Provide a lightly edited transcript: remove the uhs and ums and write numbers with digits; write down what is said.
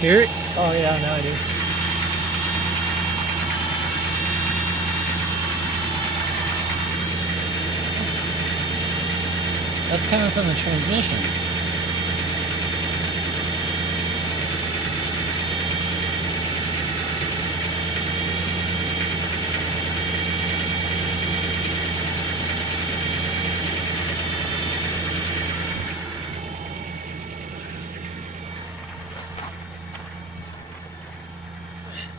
Hear it? Oh yeah, now I do. That's coming from the transmission.